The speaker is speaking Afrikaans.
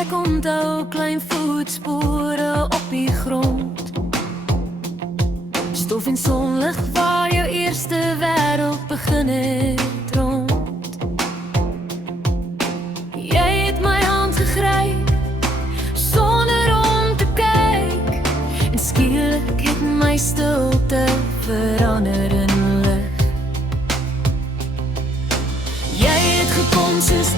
Ek onthou klein voetspore op die grond, stof en sonlig waar jou eerste wêreld begin het rond. Jy het my hand gegryp sonder om te kyk, en skielik het my stilte verander in lig. Jy het gekom soos